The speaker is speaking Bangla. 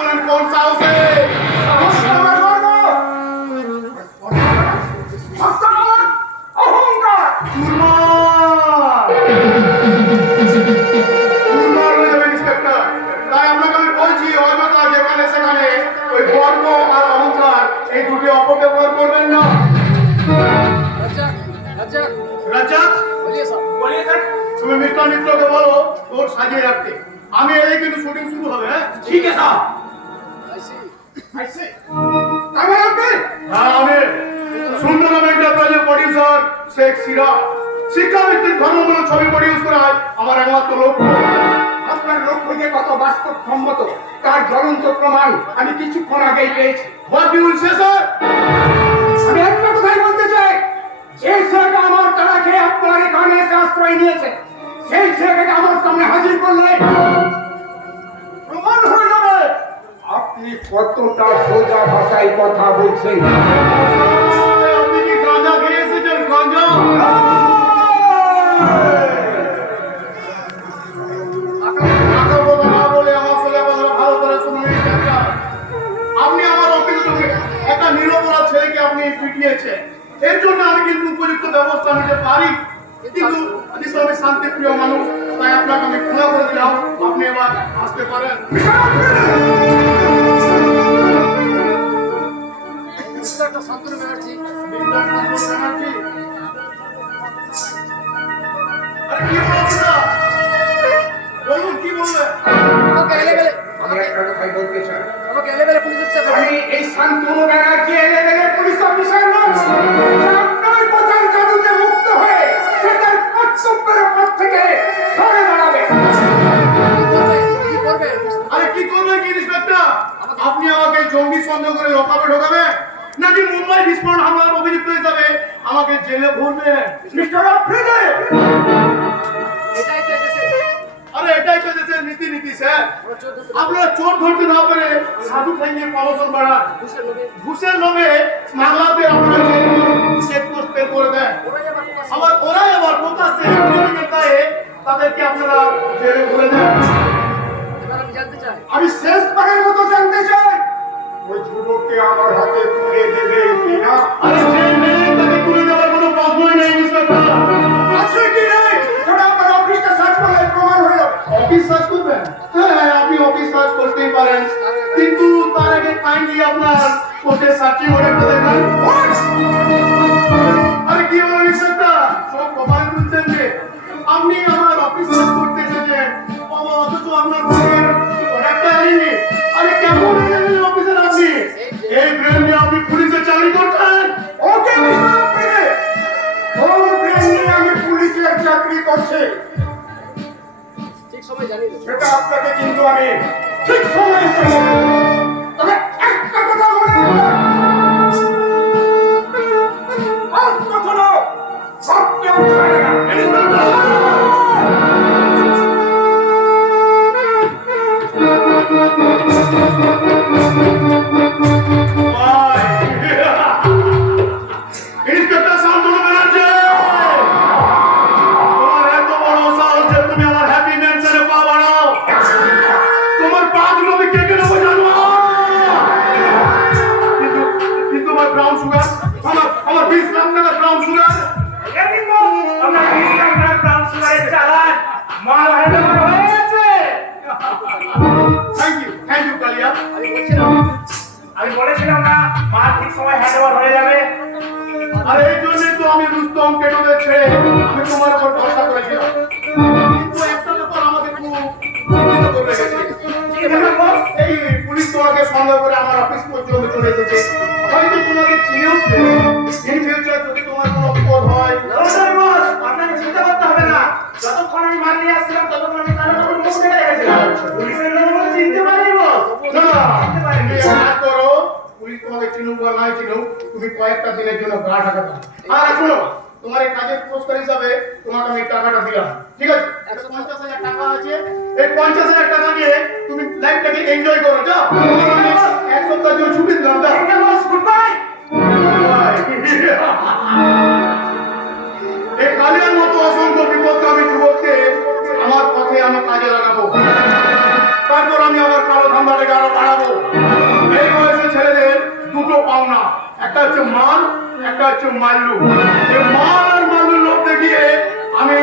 করেন কোন সাহসে? অহংকার তাই আপনাকে আমি বলছি অযথা যেখানে সেখানে ওই গর্ব আর অহংকার এই দুটি অপব্যবহার করবেন না। রাজ্জাক বলিয়ে স্যার। তুমি মিত্র মিত্রকে বলো তোর সাজিয়ে রাখতে। আমি এলে কিন্তু শুটিং শুরু হবে। হ্যাঁ ঠিক আছে স্যার। হ্যাঁ আমি সুন্দরম এন্টারপ্রাইজের প্রডিউসার শেখ সিরাজ। শিক্ষাভিত্তিক ধর্মমূলক ছবি প্রডিউস করা আমার একমাত্র লক্ষ্য। আপনার লক্ষ্য যে কত বাস্তবসম্মত তার জ্বলন্ত প্রমাণ আমি কিছুক্ষণ আগেই পেয়েছি। What do you say sir? আমি একটা কথাই বলতে চাই, যে ছেলেটা আমার তারা খেয়ে আপনার এখানে এসে আশ্রয় নিয়েছে সেই ছেলেটাকে আমার সামনে হাজির করলে প্রমাণ হয়ে যাবে আপনি কতটা সোজা ভাষায় কথা বলছেন। আপনি কি গাঁজা খেয়ে এসেছেন? গাঁজা? আপনি আমার অফিসে একটা নিরপরাধ ছেলেকে আপনি পিটিয়েছেন, এর জন্য আমি কিন্তু উপযুক্ত ব্যবস্থা নিতে পারি, কিন্তু আমি শান্তিপ্রিয় মানুষ, তাই আপনাকে আমি ক্ষমা করে দিলাম। আপনি এবার আসতে পারেন। শান্তনু ব্যানার্জি, আরে কি বলছেন? বলুন কি বলবেন? আমাকে এলেবেলে আমি একটা কথাই বলতে চাই, আমাকে এলেবেলে পুলিশ অফিসার আমি এই শান্তনু ব্যানার্জি এলেবেলের পুলিশ অফিসার নয়। আপনার কথার জাদুতে মুক্ত হয়ে সে তার কর্তব্যের পথ থেকে সরে দাঁড়াবে। কি করবে? আরে কি করবেন কি ইন্সপেক্টর? আপনি আমাকে জঙ্গি সন্দেহ করে লকাপে ঢোকাবে নাকি মুম্বাই বিস্ফোরণ হামলার অভিযুক্ত হিসাবে আমাকে জেলে ভরবেন? মিস্টার আফ্রিদি, এটাই তো এসেছে। আরে এটাই তো দেশের নীতি স্যার। আপনারা চোর ধরতে না পেরে সাধু ঠাইয়ে প্রমোশন বাড়ান, ঘুষের লোভে স্মাগলারদের আপনারা চেক পোস্ট বের করে দেন, ওরাই আবার প্রকাশ্যে ক্রিমিনাল দায়ে তাদেরকে আপনারা জেলে ভরে দেন। এবার আমি জানতে চাই, আমি শেষবারের মতো জানতে চাই ওই যুবককে আমার হাতে তুলে দেবে কিনা। আরে যে নেই তাকে তুলে দেওয়ার কোনো প্রশ্নই নেই ইন্সপেক্টর। আছে কি নেই সেটা আপনার অফিসটা সার্চ করলে প্রমাণ হয়ে যাবে। অফিস সার্চ করবেন? হ্যাঁ আপনি অফিস সার্চ করতেই পারেন, কিন্তু তার আগে কাইন্ডলি আপনার কোর্টের সার্চিং অর্ডারটা দেখান। আরে কি হলো ইন্সপেক্টর, সব কপালে তুলছেন যে আপনি আমার অফিস সার্চ করতে এসেছেন, বাবা, অথচ আপনার কোর্টের অর্ডারটা আনেনি। আরে কেমন অফিসার আপনি? এই ব্রেন নিয়ে আপনি পুলিশে চাকরি করছেন? ওকে মিস্টার আফ্রিদি, কোন ব্রেন নিয়ে আমি পুলিশের চাকরি করছি ঠিক সময় জানিয়ে দেবো। সেটা আপনাকে কিন্তু আমি ঠিক সময়ে জানিয়ে দেব। তবে একটা কথা মনে রাখবেন, আর কখনো সত্য ছাড়ে না। ইন্সপেক্টর শান্তনু ব্যানার্জি, তোমার এত বড় সাহস যে তুমি আমার হ্যাপি ম্যানশনে পা বাড়াও। তোমার পাগুলো আমি কেটে নেবো জানো? কিন্তু আমার ব্রাউন সুগার, আমার 20 লাখ টাকা ব্রাউন সুগার। থ্যাংক ইউ কালিয়া। আমি বলেছিলাম না মাল ঠিক সময় হ্যান্ড ওভার হয়ে যাবে। আর এই জন্যই তো আমি রুস্তম কেটোদের ছেড়ে আমি তোমার উপর ভরসা করেছিলাম, কিন্তু একটা ব্যাপার আমাকে খুব চিন্তিত করে রেখেছে। এই পুলিশ তোমাকে সন্দেহ করে আমার অফিস পর্যন্ত চলে এসেছে, হয়তো তোমাকে চিনেও ইন ফিউচার যদি তোমার কোনো বিপদ হয়। আপনাকে চিন্তা করতে হবে না, যতক্ষণ আমি মাল নিয়ে আসছিলাম ততক্ষণ আমি কারো কারো মুখ দেখে রেখেছিলাম। পুলিশের লোক চিনতে পারিনি বস। না না, তুমি এক করো, পুলিশ তোমাকে চিনুক বা নাই চিনুক, তুমি কয়েকটা দিনের জন্য গা ঢাকা দাও। আর শোনো, তোমার এই কাজের পুরস্কার হিসাবে তোমাকে আমি টাকাটা দিলাম, ঠিক আছে? 150,000 টাকা আছে, এই 50,000 টাকা দিয়ে তুমি লাইফটাকে এনজয় করো, যাও। তোমাকে এক সপ্তাহ জন্য ছুটি দিলাম, যাও। Good bye. এই কালিয়ার মতো অসংখ্য বিপদগামী যুবককে আমার পথে আমি কাজে লাগাবো, তারপর আমি আমার কালো ধান্দাটাকে আরো বাড়াবো। একটা হচ্ছে মাল্লু। এই মাল আর মাল্লুর লোভ দেখিয়ে আমি